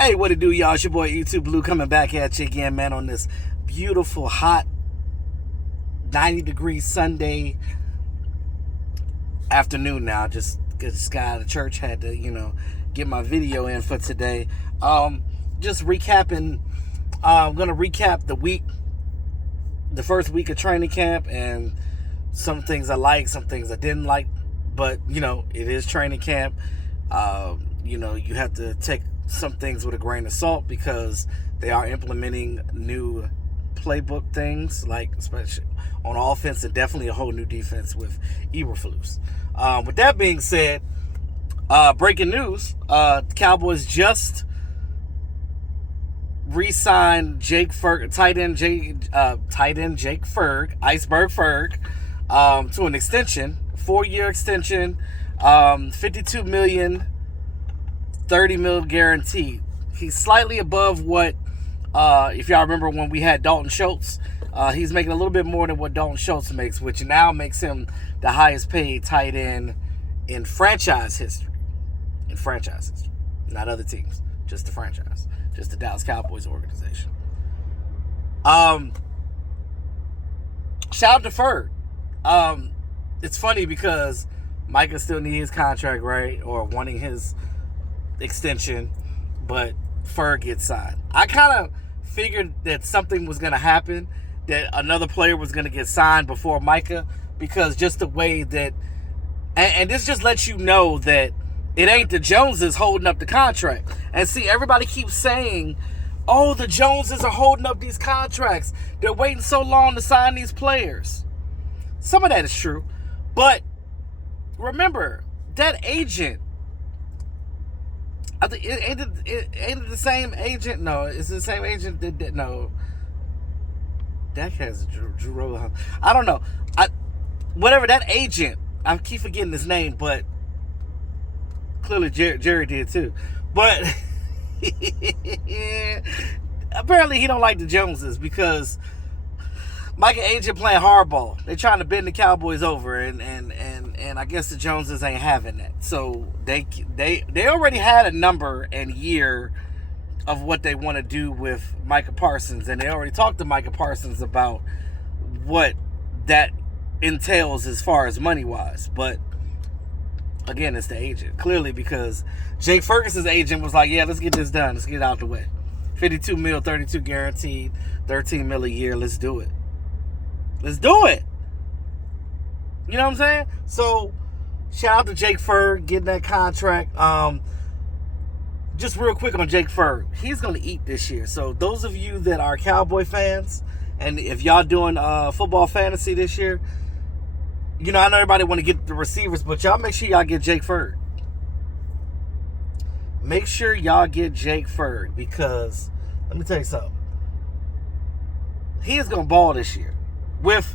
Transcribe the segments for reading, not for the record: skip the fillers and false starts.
Hey, what it do, y'all? It's your boy YouTube Blue coming back at you again, man, on this beautiful, hot, 90-degree Sunday afternoon now. Just got out of church, had to, get my video in for today. Just recapping, I'm going to recap the first week of training camp, and some things I liked, some things I didn't like, but, it is training camp. You have to take some things with a grain of salt because they are implementing new playbook things, like especially on offense, and definitely a whole new defense with Eberflus. With that being said, breaking news: the Cowboys just re-signed tight end Jake Ferg, Iceberg Ferg, to an extension, 4-year extension, $52 million. $30 million guaranteed. He's slightly above what, if y'all remember when we had Dalton Schultz, he's making a little bit more than what Dalton Schultz makes, which now makes him the highest paid tight end in franchise history. Not other teams, just the franchise, just the Dallas Cowboys organization. Shout out to Ferg. It's funny because Micah still needs his contract, right, or wanting his extension, but Ferg gets signed. I kind of figured that something was going to happen, that another player was going to get signed before Micah, because just the way that, and this just lets you know that it ain't the Joneses holding up the contract. And see, everybody keeps saying, oh, the Joneses are holding up these contracts. They're waiting so long to sign these players. Some of that is true, but remember, that agent, I think ain't it the same agent? No, it's the same agent that no. Dak has Drew Roll. I don't know. Whatever that agent, I keep forgetting his name, but clearly Jerry did too. But apparently he don't like the Joneses because Micah agent playing hardball. They're trying to bend the Cowboys over, and I guess the Joneses ain't having that. So they already had a number and year of what they want to do with Micah Parsons, and they already talked to Micah Parsons about what that entails as far as money wise. But again, it's the agent, clearly, because Jake Ferguson's agent was like, yeah, let's get this done, let's get it out the way. 52 mil, 32 guaranteed, 13 mil a year, let's do it. Let's do it. You know what I'm saying? So, shout out to Jake Ferg getting that contract. Just real quick on Jake Ferg. He's going to eat this year. So, those of you that are Cowboy fans, and if y'all doing football fantasy this year, I know everybody want to get the receivers, but y'all make sure y'all get Jake Ferg. Make sure y'all get Jake Ferg, because, let me tell you something. He is going to ball this year. With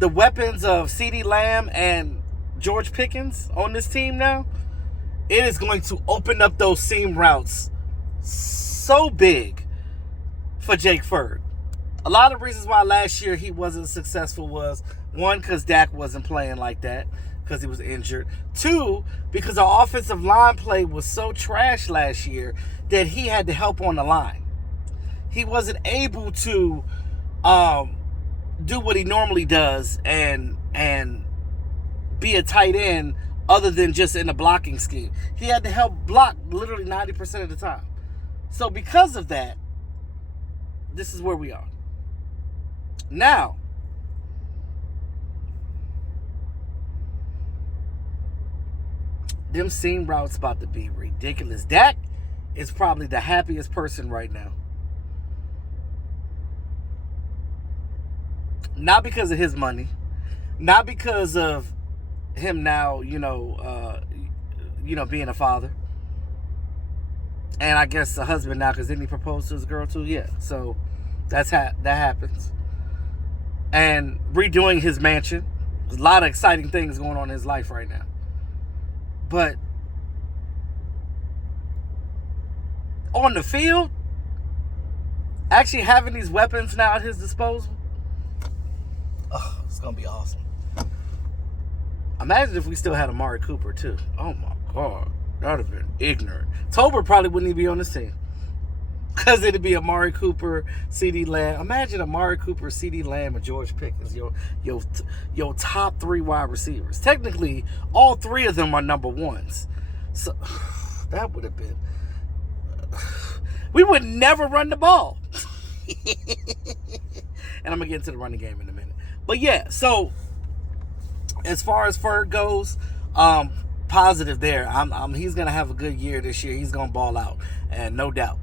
the weapons of CeeDee Lamb and George Pickens on this team now, it is going to open up those seam routes so big for Jake Ferg. A lot of reasons why last year he wasn't successful was, one, because Dak wasn't playing like that because he was injured. Two, because our offensive line play was so trash last year that he had to help on the line. He wasn't able to do what he normally does and be a tight end other than just in a blocking scheme. He had to help block literally 90% of the time. So because of that, this is where we are. Now, them seam routes about to be ridiculous. Dak is probably the happiest person right now. Not because of his money, not because of him now, being a father, and I guess a husband now, because didn't he propose to his girl too? Yeah, so that happens. And redoing his mansion. There's a lot of exciting things going on in his life right now. But on the field, actually having these weapons now at his disposal, it's going to be awesome. Imagine if we still had Amari Cooper, too. Oh, my God. That would have been ignorant. Tolbert probably wouldn't even be on this team. Because it'd be Amari Cooper, CeeDee Lamb. Imagine Amari Cooper, CeeDee Lamb, and George Pickens, your top 3 wide receivers. Technically, all 3 of them are number ones. So that would have been. We would never run the ball. And I'm gonna get into the running game in a minute. But yeah, so as far as Ferg goes, positive there. He's gonna have a good year this year. He's gonna ball out, and no doubt.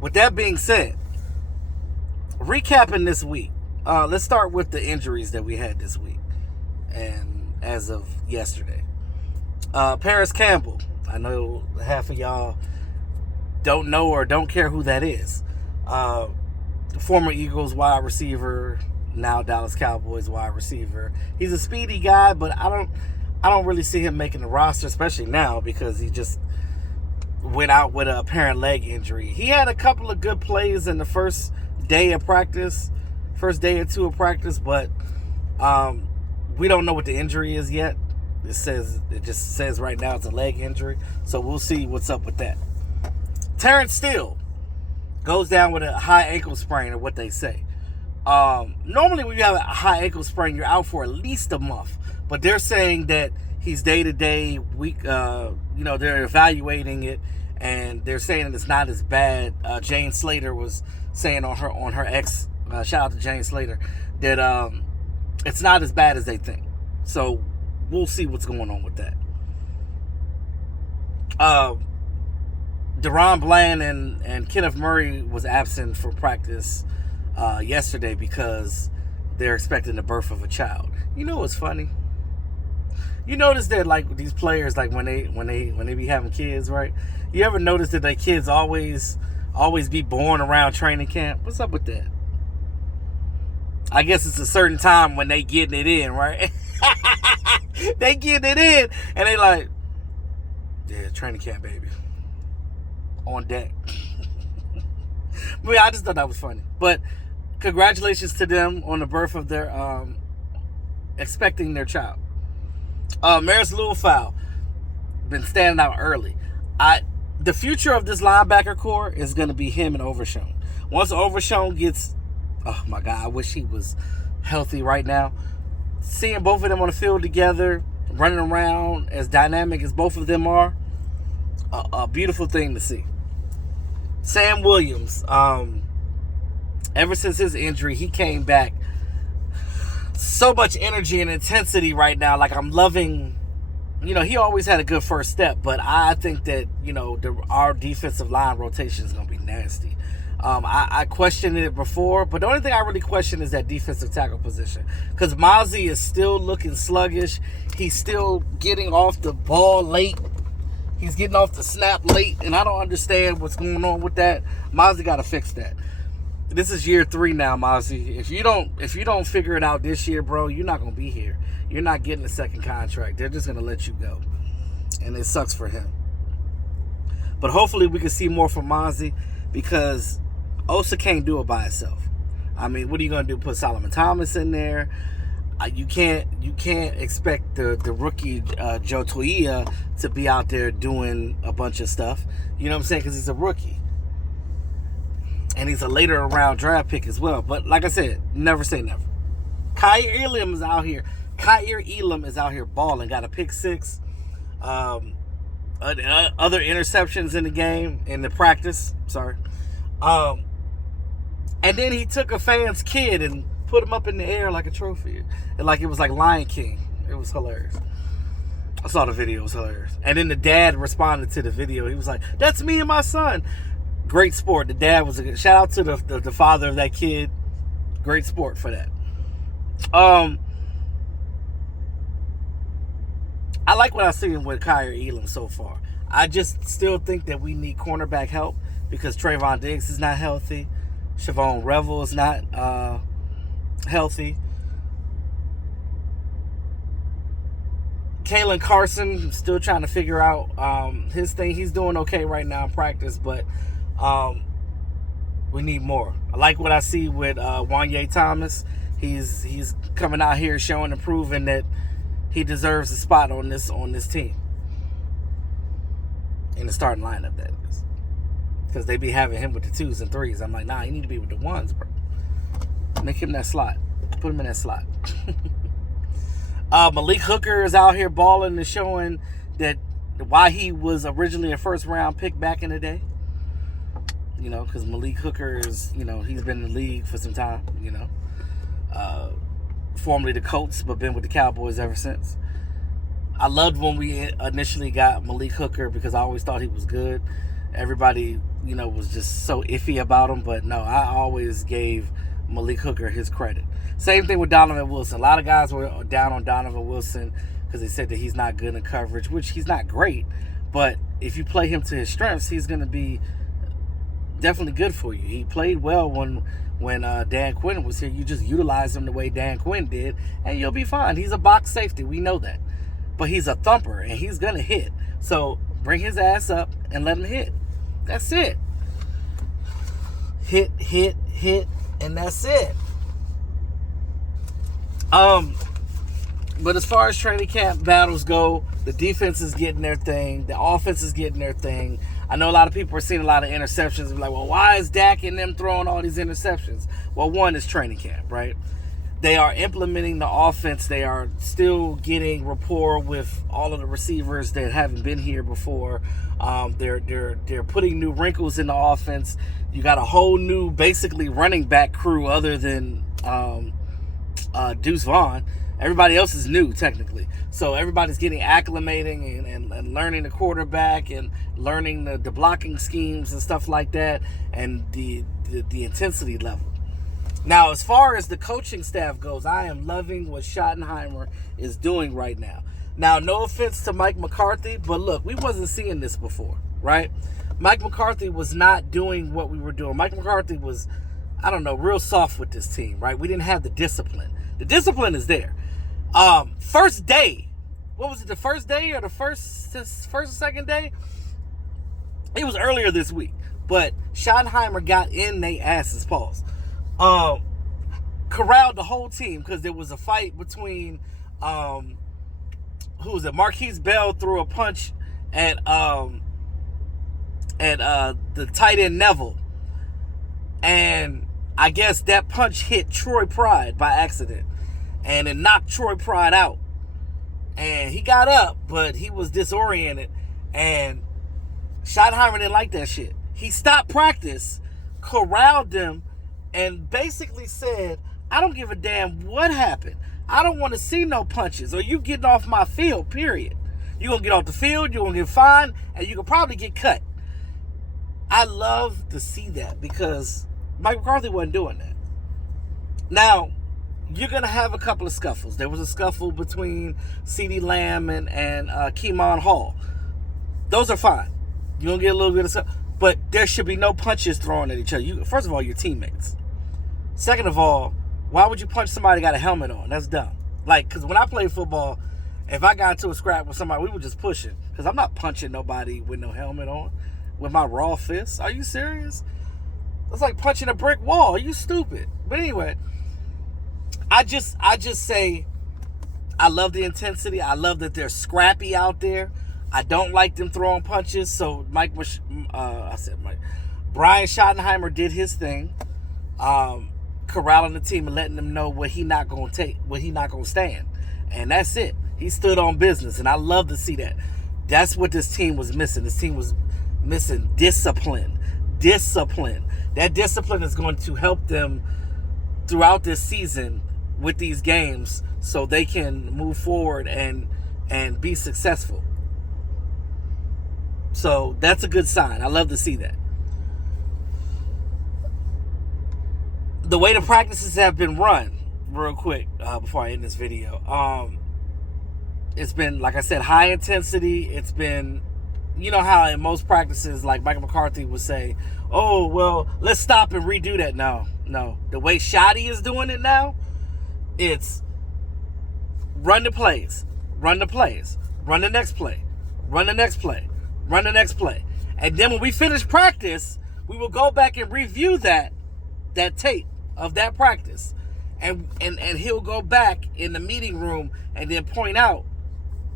With that being said, recapping this week, let's start with the injuries that we had this week, and as of yesterday, Paris Campbell. I know half of y'all don't know or don't care who that is. Former Eagles wide receiver, now Dallas Cowboys wide receiver. He's a speedy guy, but I don't really see him making the roster, especially now because he just went out with an apparent leg injury. He had a couple of good plays in the first day of practice, first day or two of practice, but we don't know what the injury is yet. It just says right now it's a leg injury, so we'll see what's up with that. Terrence Steele goes down with a high ankle sprain, or what they say. Normally when you have a high ankle sprain, you're out for at least a month, but they're saying that he's day-to-day, week. They're evaluating it, and they're saying that it's not as bad. Jane Slater was saying on her X, shout out to Jane Slater, that it's not as bad as they think. So we'll see what's going on with that. Deron Bland and Kenneth Murray was absent from practice yesterday because they're expecting the birth of a child. You know what's funny? You notice that like these players, like when they be having kids, right? You ever notice that their kids always be born around training camp? What's up with that? I guess it's a certain time when they getting it in, right? They getting it in, and they like, yeah, training camp, baby, on deck. But yeah, I just thought that was funny. But congratulations to them on the birth of their expecting their child. Maris Lewis-Fowl been standing out early. The future of this linebacker core is going to be him and Overshown. Once Overshown gets, oh my God, I wish he was healthy right now. Seeing both of them on the field together, running around as dynamic as both of them are, a beautiful thing to see. Sam Williams, ever since his injury, he came back. So much energy and intensity right now. Like, I'm loving, he always had a good first step, but I think that, our defensive line rotation is going to be nasty. I questioned it before, but the only thing I really question is that defensive tackle position. Because Mozzie is still looking sluggish. He's still getting off the ball late. He's getting off the snap late, and I don't understand what's going on with that. Mozzie got to fix that. This is year 3 now, Mozzie. If you don't figure it out this year, bro, you're not gonna be here. You're not getting a second contract. They're just gonna let you go, and it sucks for him. But hopefully we can see more from Mozzie, because Osa can't do it by itself. I mean, what are you gonna do? Put Solomon Thomas in there? You can't expect the rookie Joe Toia to be out there doing a bunch of stuff. You know what I'm saying? Because he's a rookie. And he's a later round draft pick as well. But like I said, never say never. Kaiir Elam is out here. Balling. Got a pick 6. Other interceptions in the game, in the practice. Sorry. And then he took a fan's kid and put him up in the air like a trophy. And like it was like Lion King. It was hilarious. I saw the video. It was hilarious. And then the dad responded to the video. He was like, "That's me and my son." Great sport. The dad was a good. Shout out to the father of that kid. Great sport for that. I like what I've seen with Kaiir Elam so far. I just still think that we need cornerback help because Trayvon Diggs is not healthy. Siobhan Revel is not healthy. Kalen Carson, still trying to figure out his thing. He's doing okay right now in practice, but we need more. I like what I see with Wanye Thomas. He's coming out here showing and proving that he deserves a spot on this team. In the starting lineup, that is. because they be having him with the 2s and 3s. I'm like, nah, you need to be with the 1s, bro. Make him that slot. Put him in that slot. Malik Hooker is out here balling and showing that why he was originally a first-round pick back in the day. You know, because Malik Hooker is, you know, he's been in the league for some time, you know. Formerly the Colts, but been with the Cowboys ever since. I loved when we initially got Malik Hooker because I always thought he was good. Everybody, you know, was just so iffy about him, but no, I always gave Malik Hooker his credit. Same thing with Donovan Wilson. A lot of guys were down on Donovan Wilson because they said that he's not good in coverage, which he's not great, but if you play him to his strengths, he's going to be definitely good for you. He played well when Dan Quinn was here. You just utilize him the way Dan Quinn did, and you'll be fine. He's a box safety. We know that. But he's a thumper, and he's going to hit. So bring his ass up and let him hit. That's it. Hit, and that's it. But as far as training camp battles go, the defense is getting their thing. The offense is getting their thing. I know a lot of people are seeing a lot of interceptions. Like, well, why is Dak and them throwing all these interceptions? Well, one is training camp, right? They are implementing the offense. They are still getting rapport with all of the receivers that haven't been here before. They're putting new wrinkles in the offense. You got a whole new, basically, running back crew other than Deuce Vaughn. Everybody else is new, technically. So everybody's getting acclimating and learning the quarterback and learning the blocking schemes and stuff like that, and the intensity level. Now, as far as the coaching staff goes, I am loving what Schottenheimer is doing right now. Now, no offense to Mike McCarthy, but look, we wasn't seeing this before, right? Mike McCarthy was not doing what we were doing. Mike McCarthy was, I don't know, real soft with this team, right? We didn't have the discipline. The discipline is there. First day, what was it, the first day or the first or second day? It was earlier this week, but Schottenheimer got in they asses, pause. Corralled the whole team because there was a fight between, who was it? Marquise Bell threw a punch at the tight end Neville, and I guess that punch hit Troy Pride by accident, and it knocked Troy Pride out. And he got up, but he was disoriented, and Schottenheimer didn't like that shit. He stopped practice, corralled them, and basically said, I don't give a damn what happened. I don't want to see no punches, or you getting off my field, period. You're going to get off the field, you're going to get fined, and you can probably get cut. I love to see that because Mike McCarthy wasn't doing that. Now, you're going to have a couple of scuffles. There was a scuffle between CeeDee Lamb and Keemon Hall. Those are fine. You're going to get a little bit of stuff. But there should be no punches thrown at each other. First of all, your teammates. Second of all, why would you punch somebody that got a helmet on? That's dumb. Like, because when I played football, if I got into a scrap with somebody, we were just pushing. Because I'm not punching nobody with no helmet on with my raw fists. Are you serious? That's like punching a brick wall. Are you stupid? But anyway, I just say I love the intensity. I love that they're scrappy out there. I don't like them throwing punches. So Brian Schottenheimer did his thing, corralling the team and letting them know what he not gonna take, what he not gonna stand, and that's it. He stood on business, and I love to see that. That's what this team was missing. This team was missing discipline. Discipline. That discipline is going to help them throughout this season with these games, so they can move forward and be successful. So that's a good sign. I love to see that. The way the practices have been run, real quick, before I end this video, it's been, like I said, high intensity. It's been, you know how in most practices, like Michael McCarthy would say, oh, well, let's stop and redo that. No. The way Shotty is doing it now, it's run the plays, run the next play, run the next play, run the next play. And then when we finish practice, we will go back and review that tape of that practice. And he'll go back in the meeting room and then point out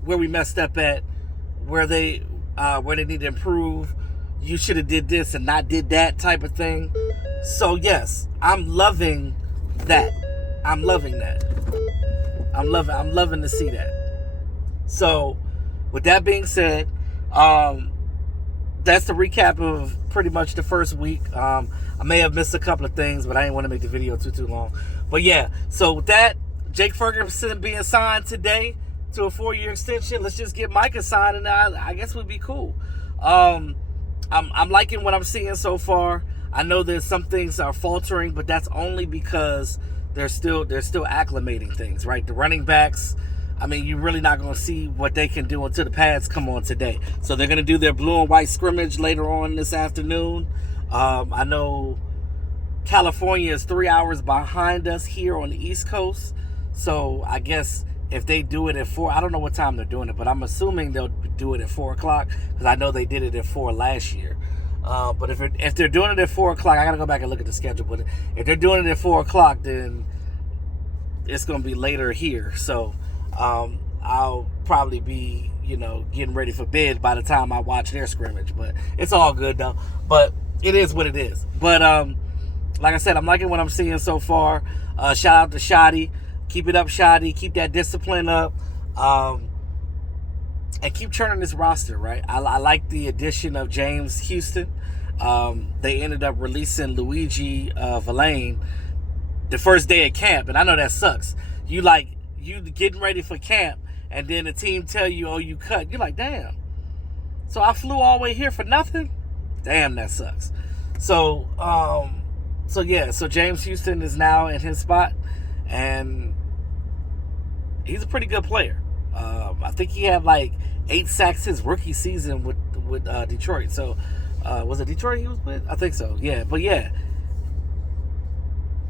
where we messed up at, where they need to improve, you should have did this and not did that type of thing. So yes, I'm loving that. I'm loving that. I'm loving to see that. So with that being said, that's the recap of pretty much the first week. I may have missed a couple of things, but I didn't want to make the video too long. But yeah, so with that, Jake Ferguson being signed today to a 4-year extension. Let's just get Micah signed, and I guess we'd be cool. I'm liking what I'm seeing so far. I know that some things are faltering, but that's only because they're still acclimating things, right? The running backs, I mean, you're really not going to see what they can do until the pads come on today. So they're going to do their blue and white scrimmage later on this afternoon. I know California is 3 hours behind us here on the East Coast. So I guess if they do it at 4, I don't know what time they're doing it, but I'm assuming they'll do it at 4 o'clock because I know they did it at 4 last year. But if they're doing it at 4 o'clock, I got to go back and look at the schedule. But if they're doing it at 4 o'clock, then it's going to be later here. So I'll probably be, getting ready for bed by the time I watch their scrimmage. But it's all good, though. But it is what it is. But like I said, I'm liking what I'm seeing so far. Shout out to Shoddy. Keep it up, Shoddy. Keep that discipline up. And keep churning this roster, right? I like the addition of James Houston. They ended up releasing Luigi Villain the first day of camp, and I know that sucks. You getting ready for camp, and then the team tell you, oh, you cut. You're like, damn. So I flew all the way here for nothing? Damn, that sucks. So James Houston is now in his spot, and he's a pretty good player. I think he had like 8 sacks his rookie season with Detroit. So was it Detroit he was with? I think so. Yeah, but yeah,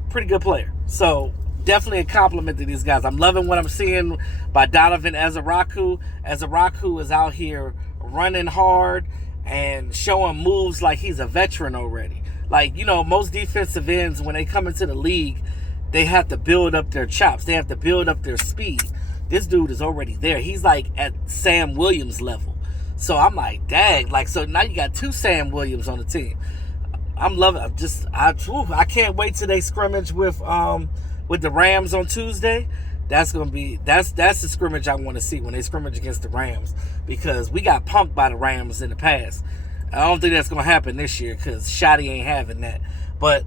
pretty good player. So definitely a compliment to these guys. I'm loving what I'm seeing by Donovan Ezaraku. Ezaraku is out here running hard and showing moves like he's a veteran already. Like, most defensive ends, when they come into the league, they have to build up their chops. They have to build up their speed. This dude is already there. He's like at Sam Williams level. So I'm like, dang. Like, so now you got 2 Sam Williams on the team. I'm loving it. I can't wait till they scrimmage with the Rams on Tuesday. That's the scrimmage I want to see, when they scrimmage against the Rams, because we got punked by the Rams in the past. I don't think that's going to happen this year because Shoddy ain't having that. But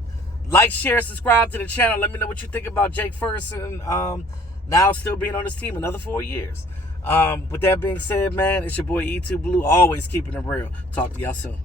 like, share, subscribe to the channel. Let me know what you think about Jake Ferguson now still being on this team another 4 years. With that being said, man, it's your boy E2 Blue, always keeping it real. Talk to y'all soon.